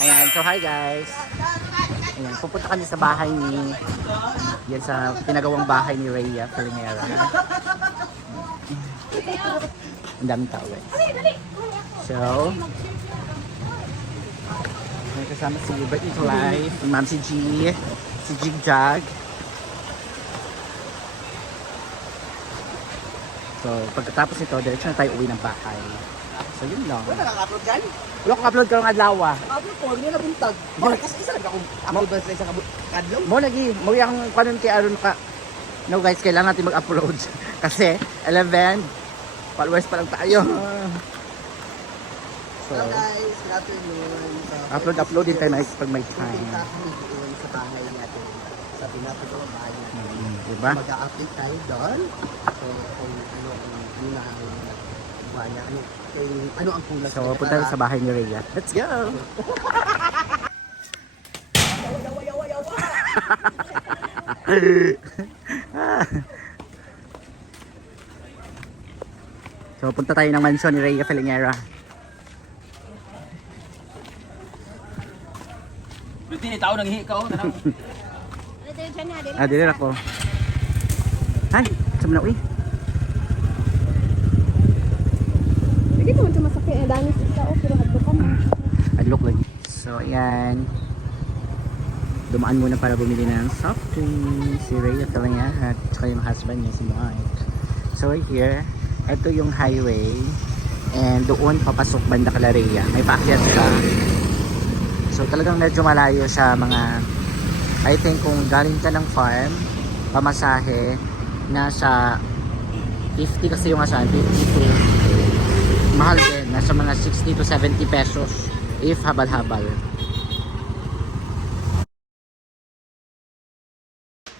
Ayan, so hi guys. Ayan, pupunta kami sa bahay ni yan sa pinagawang bahay ni Rhea Calimera. Ang daming tao guys. So, may kasama si Liberty to Life, si Ma'am si G, si Jigjag. So, pagkatapos nito, diretso na tayo uwi ng bahay. So, yun lang. Wala kang-upload dyan? Wala kong upload karong adlaw. Upload ko, hindi na buntag. Bakit kasi talaga akong upload ba sa isang kadlaw? Mo lagi, mo yang kanon kay Aron ka. No guys, kailangan natin mag-upload kasi 11 followers pa lang tayo. So, Hello guys, good afternoon. upload din tayo na pag may time. Pupunta kami doon sa bahay natin. Sa pinapagawang bahay natin. Diba? Mag-a-update tayo doon. So, kung ano ang muna ang buhay niya. Ano ang kulang So, punta tayo sa bahay ni Rhea. Let's go! So, punta tayo ng mansion ni Rhea Calimera. Berarti ni tao nang hikaw tanang. Ah, dili ako. Ay, sama na uwi. Hindi ko man masakit ang danis sa o pero hadto ka man. Adlock lagi. So, ayan. Dumaan muna para bumili ng soft drinks. Si Rhea Calimera at saka yung husband niya, si Mike. So, right here, ito yung highway. And doon papasok banda kala Rhea. May paakyat ka. So, talagang medyo malayo siya mga... I think kung galing ka ng farm, pamasahe, nasa 50 kasi yung asan, 50 to mahal din, nasa mga 60 to 70 pesos if habal-habal.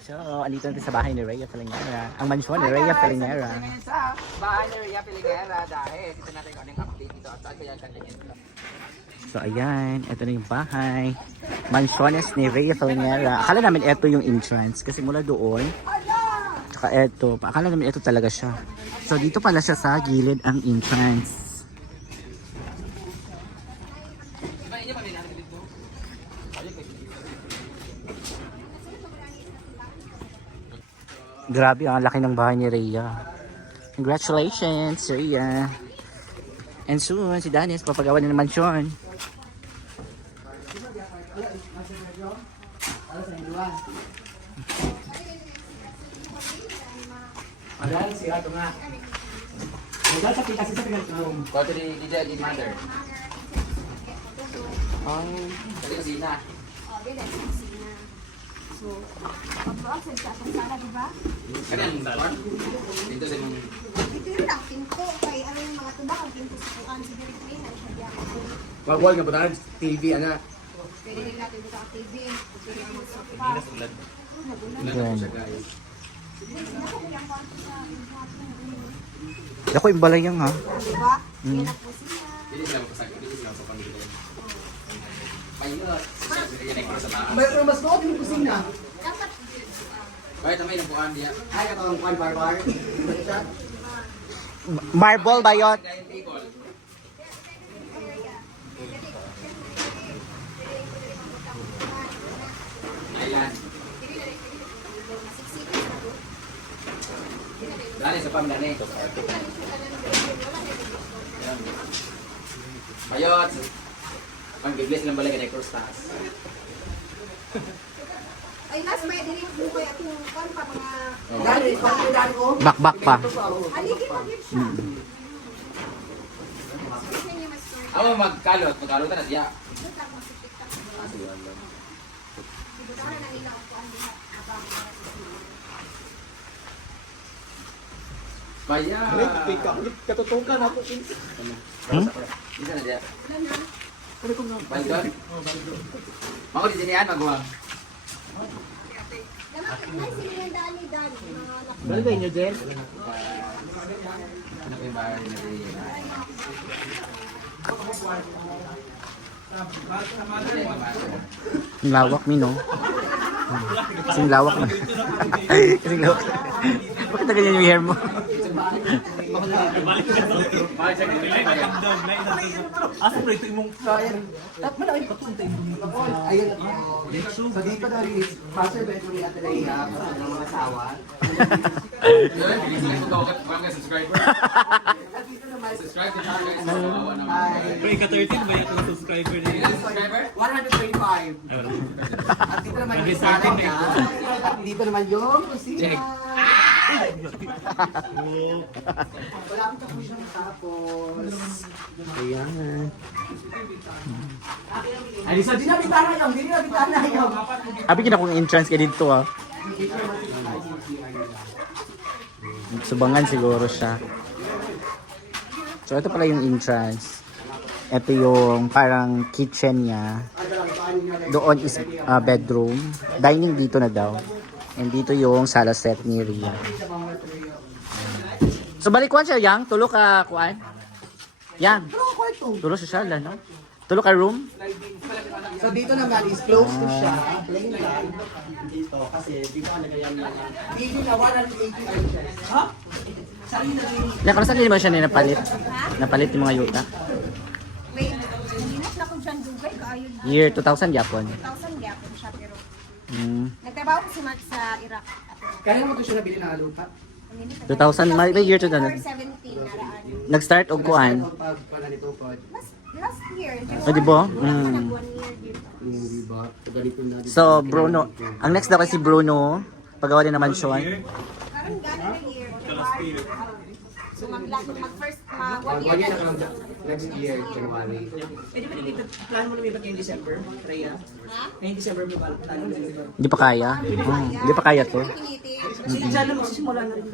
So, andito natin sa bahay ni Rhea Calimera. Ang mansyon ni Rhea Calimera. Sa bahay ni Rhea Calimera dahil dito natin kung anong update dito at saan kaya kanya. So, ayan. Ito na yung bahay. Mansyones ni Rhea Calimera. Akala namin ito yung entrance kasi mula doon. Tsaka ito. Akala namin ito talaga siya. So, dito pala siya sa gilid ang entrance. Grabe, ang laki ng bahay ni Rhea. Congratulations, Rhea. And soon, si Danis papagawa na ng mansyon. Ayan, si Ato nga. Magdala sa kasi sa pinagtulong. Kau tu di jadi mother. Tadi kusina. So, pag-process sa sala, di ba? Kan yang luar. Itu saya mau. Dito yun lang, pinto. Kay ano yung mga tubak, ang pinto sa kuan. Sige, rin na siya diyan. Wag nga putaran TV ana. Pwede rin natin dito ang TV. Pwede rin mag-sofa. Ganyan. Ako yung balayang ha. Diba? Yan ang kusina. Ini sila pesan. Ini sila sopan gitu. Payot. Saya naik sa taas. May mas ko yung kusina. Baik tamay ng buwan dia. Ay katong kwan bar. Marble ba yun? Kain table. Ayan. Dali sa pamilya ito. Bayot. Pang-biglis lang balik kay Crustas. Ay, last may diri mo kaya kung kon pa mga Dali, dali ko. Bakbak pa. aligin mo yun siya. Kasi niya mas story. Ako magkalot na siya. Ito ka mag-tiktak. Dito ka na nila ako ang diha abang para sa sila. Bayot. Katutukan ako. Isa na dia. Bayot. Mau di sini magawa. Naman sila yung dani. Mga anak ko. Balik niyo Jen. Ano ko yung bahay na rin? Ang lawak mi no. Kasing lawak na. Kasing lawak. Bakit na ganyan yung hair mo? Asa pre ito imong malaking patunta imong. Ayun. So dito na rin, master bedroom ni Ate Rhea, kasama ng mga asawa. Subscriber. Subscribe to guys. Pre ka 13 ba yung subscriber niya? Subscriber? 125. At dito naman yung sala niya. At dito naman yung kusina. Malapit na po siyang tapos. Ayan. Ay, so di na bitana yung, di na bitana yung. Abi kina kong entrance ka dito ah. Subangan siguro siya. So ito pala yung entrance. Ito yung parang kitchen niya. Doon is bedroom. Dining dito na daw. And dito yung sala set ni Ria. So balikuan siya yang, tulo ka kuan. Yang. Tulo siya sala, no? Tulo ka room. So dito naman is close to siya. Plain lang. Dito kasi dito ka nagayan lang. Dito na 180 inches. Ha? Yan, kalasan din naman siya na napalit. Napalit yung mga yuta. Wait, hininas na ko dyan dugay, kaayon na. Year 2000 Japon. 1,000 gyapon siya, pero nagtrabaho ko si Mark sa Iraq. Kaya mo ito siya nabili ng lupa. 2000, may year to na. 17 naraan. Nag-start og kuan. Pag ganito po. Last year. O, di ba? Nag 1 year dito. Diba? Ganito na. So, Bruno. Ang next daw kasi Bruno. Pagawa din naman siya. Parang gano'n na year. February. So mag-first, mag 1 One year year na. na lang next year, January. Pwede ba dito plano mo lumipat ngayong December, Rhea? Ha? Ngayong December mo plano mo lumipat. Hindi pa kaya. Hindi pa kaya to. Pinitin. Kasi diyan na magsisimula na rin.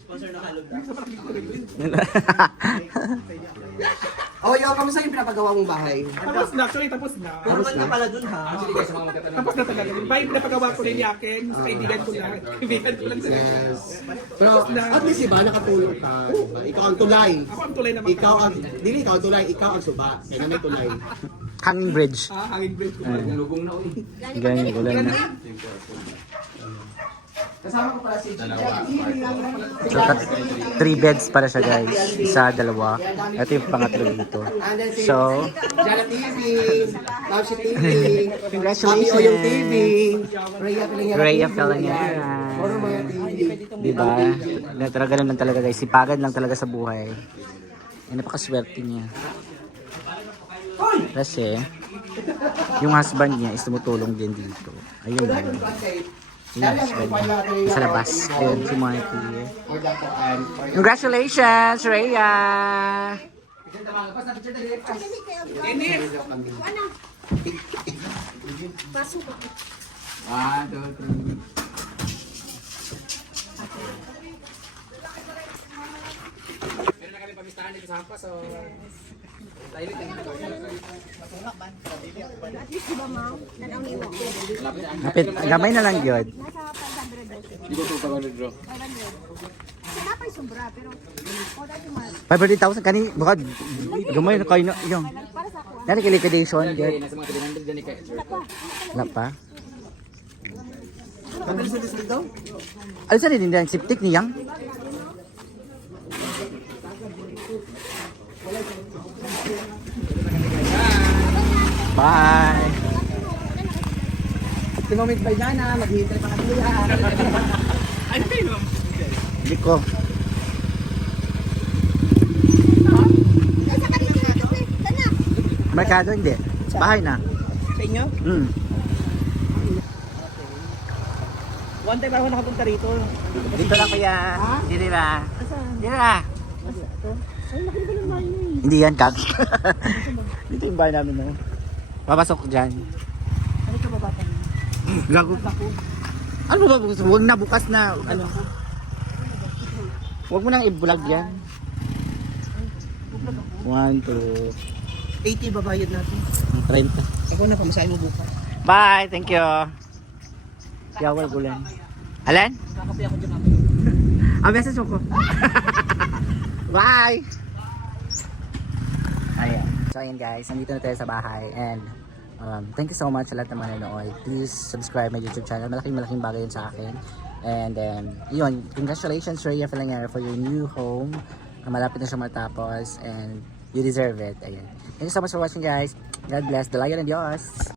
Sponsor na halog na. Oh, yo, kamusta yung pinapagawa mong bahay? Tapos na, actually tapos na. Puro ka na pala dun ha. Actually guys, sa mga magtatanong. Tapos na talaga. Bahay pinapagawa ko rin yung akin. Sa kaibigan ko lang. Kaibigan ko lang sila. Yes. Pero at least diba, nakatulong ka. Diba? Ikaw ang tulay. Ako ang tulay naman. Ikaw ang, dili ikaw ang tulay, ikaw ang suba. Kaya na may tulay. Hanging bridge. Hanging break ko. Lugong na ulit. Ganyan, ulan na. Kasama ko pala si Dalawa. So, 3 beds para siya guys. Isa, dalawa. Ito yung pangatlo dito. And then si So, Jana TV, Love si TV, Congratulations. Kami o yung TV, Rhea Pelengera Rhea TV. Pelengera. Puro mga TV. diba? Ganun lang talaga guys. Sipagan lang talaga sa buhay. Napakaswerte niya. Kasi, yung husband niya is tumutulong din dito. Ayun lang. Yung husband niya. Sa labas. Ayun, si Marky. Congratulations, Rhea! Ano? Pasok ako. 1, 2, 3. Meron na kami pamistahan dito sa Hampas, so... At least diba ma'am? Nanaw niyo ako. Kapit, gamay na lang yun. Nasa 500 daw. Hindi ko ito pag-withdraw. 500. Kasi napay sobra, pero o dati Mark. 500,000 kani, baka gamay na kayo na. Yung, Para sa ako. nari kay liquidation. Okay, Get. nasa mga 300 dyan ni Kaya. Wala pa. Ano sa display daw? Alis na din ang siptik niyang. Bye! Tumamit ba Jana? Maghihintay pa kami yan. Hindi ko. Nasa kanito dito, eh. Tana. Merkado hindi. Bahay na. Sa inyo? Hmm. One time ako nakapunta rito. Dito lang kaya. Dito na. Dito na. Hindi yan, kag. Dito yung bahay namin. No? Papasok dyan. Ano ka ba bata? Gago. Ano ba? Huwag na bukas na. Ano? Huwag mo nang i-vlog yan. 1, 2, 80 babayad natin. 30. Ako na pamasahin mo bukas. Bye! Thank you. Yawal gulan. Alan? Kakapi ako dyan natin. Message mo ko. Bye! Ayan. So ayan guys, nandito na tayo sa bahay and thank you so much sa lahat ng mga nanonood. Please subscribe my YouTube channel. Malaking bagay yun sa akin. And then, yun, congratulations Rhea Falangera for your new home. Malapit na siya matapos and you deserve it. Ayan. Thank you so much for watching guys. God bless. Dalayan ng Diyos.